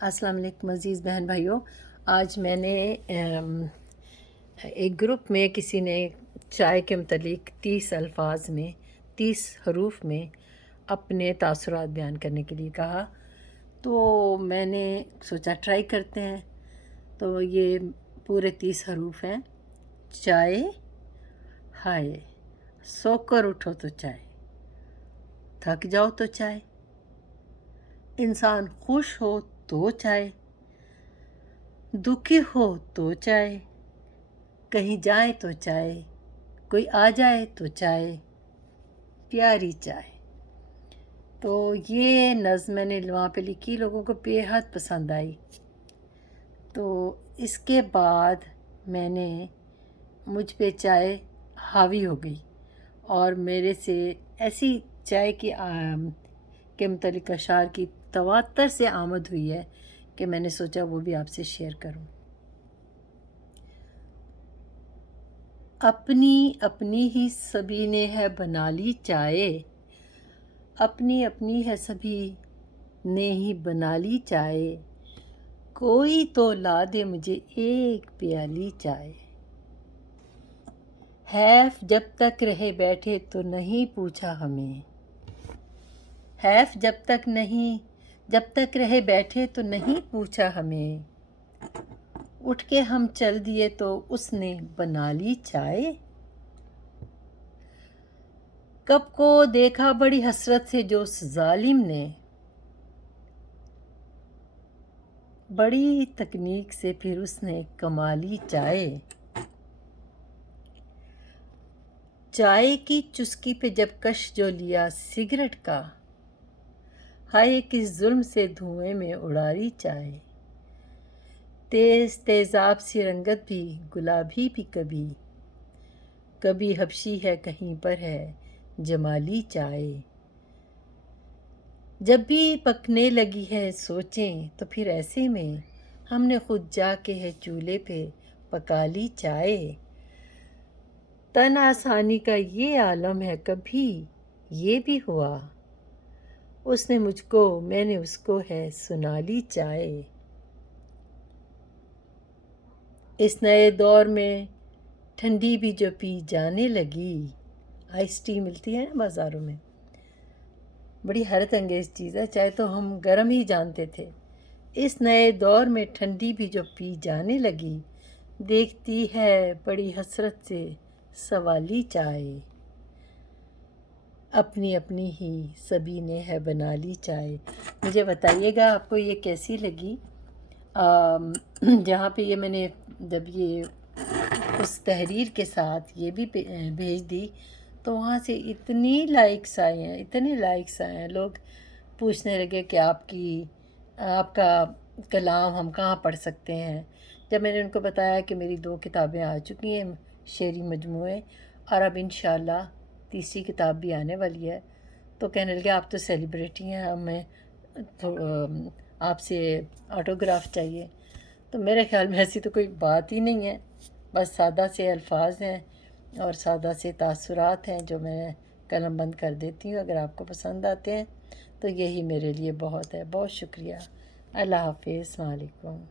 अस्सलाम वालेकुम अज़ीज़ बहन भाइयों। आज मैंने एक ग्रुप में किसी ने चाय के मुतल्लिक़ 30 अल्फाज में 30 हरूफ में अपने तासुरात बयान करने के लिए कहा, तो मैंने सोचा ट्राई करते हैं। तो ये पूरे 30 हरूफ हैं। चाय हाय, सोकर उठो तो चाय, थक जाओ तो चाय, इंसान खुश हो तो चाय, दुखी हो तो चाय, कहीं जाए तो चाय, कोई आ जाए तो चाय, प्यारी चाय। तो ये नज़्म मैंने वहाँ पे लिखी, लोगों को बेहद पसंद आई। तो इसके बाद मैंने मुझ पे चाय हावी हो गई और मेरे से ऐसी चाय की के मुतल्लिक़ अशार की तवातर से आमद हुई है कि मैंने सोचा वो भी आपसे शेयर करूं। अपनी अपनी ही सभी ने है बना ली चाय, अपनी अपनी है सभी ने ही बना ली चाय, कोई तो ला दे मुझे एक प्याली चाय। हैफ जब तक रहे बैठे तो नहीं पूछा हमें, हैफ जब तक रहे बैठे तो नहीं पूछा हमें, उठ के हम चल दिए तो उसने बना ली चाय। कब को देखा बड़ी हसरत से जो उस जालिम ने, बड़ी तकनीक से फिर उसने कमा ली चाय। चाय की चुस्की पे जब कश जो लिया सिगरेट का, हाय किस जुल्म से धुएं में उड़ारी चाय। तेज तेजाब सी रंगत भी गुलाबी भी कभी, कभी हबशी है कहीं पर है जमाली चाय। जब भी पकने लगी है सोचें तो फिर ऐसे में हमने खुद जाके है चूल्हे पे पका ली चाय। तन आसानी का ये आलम है, कभी ये भी हुआ उसने मुझको मैंने उसको है सुना ली चाय। इस नए दौर में ठंडी भी जो पी जाने लगी, आइस टी मिलती है ना बाज़ारों में, बड़ी हैरत अंगेज़ चीज़ है, चाहे तो हम गर्म ही जानते थे। इस नए दौर में ठंडी भी जो पी जाने लगी, देखती है बड़ी हसरत से सवाली चाय। अपनी अपनी ही सभी ने है बना ली चाय। मुझे बताइएगा आपको ये कैसी लगी। जहाँ पे ये मैंने जब ये उस तहरीर के साथ ये भी भेज दी तो वहाँ से इतने लाइक्स आए हैं। लोग पूछने लगे कि आपका कलाम हम कहाँ पढ़ सकते हैं। जब मैंने उनको बताया कि मेरी 2 किताबें आ चुकी हैं शेरी मजमूए, और अब इंशाल्लाह तीसरी किताब भी आने वाली है, तो कहने लगे आप तो सेलिब्रिटी हैं, हमें आपसे ऑटोग्राफ चाहिए। तो मेरे ख़्याल में ऐसी तो कोई बात ही नहीं है, बस सादा से अल्फाज हैं और सादा से तासुरात हैं जो मैं कलम बंद कर देती हूँ। अगर आपको पसंद आते हैं तो यही मेरे लिए बहुत है। बहुत शुक्रिया। अल्लाह हाफ़िज़। अस्सलाम वालेकुम।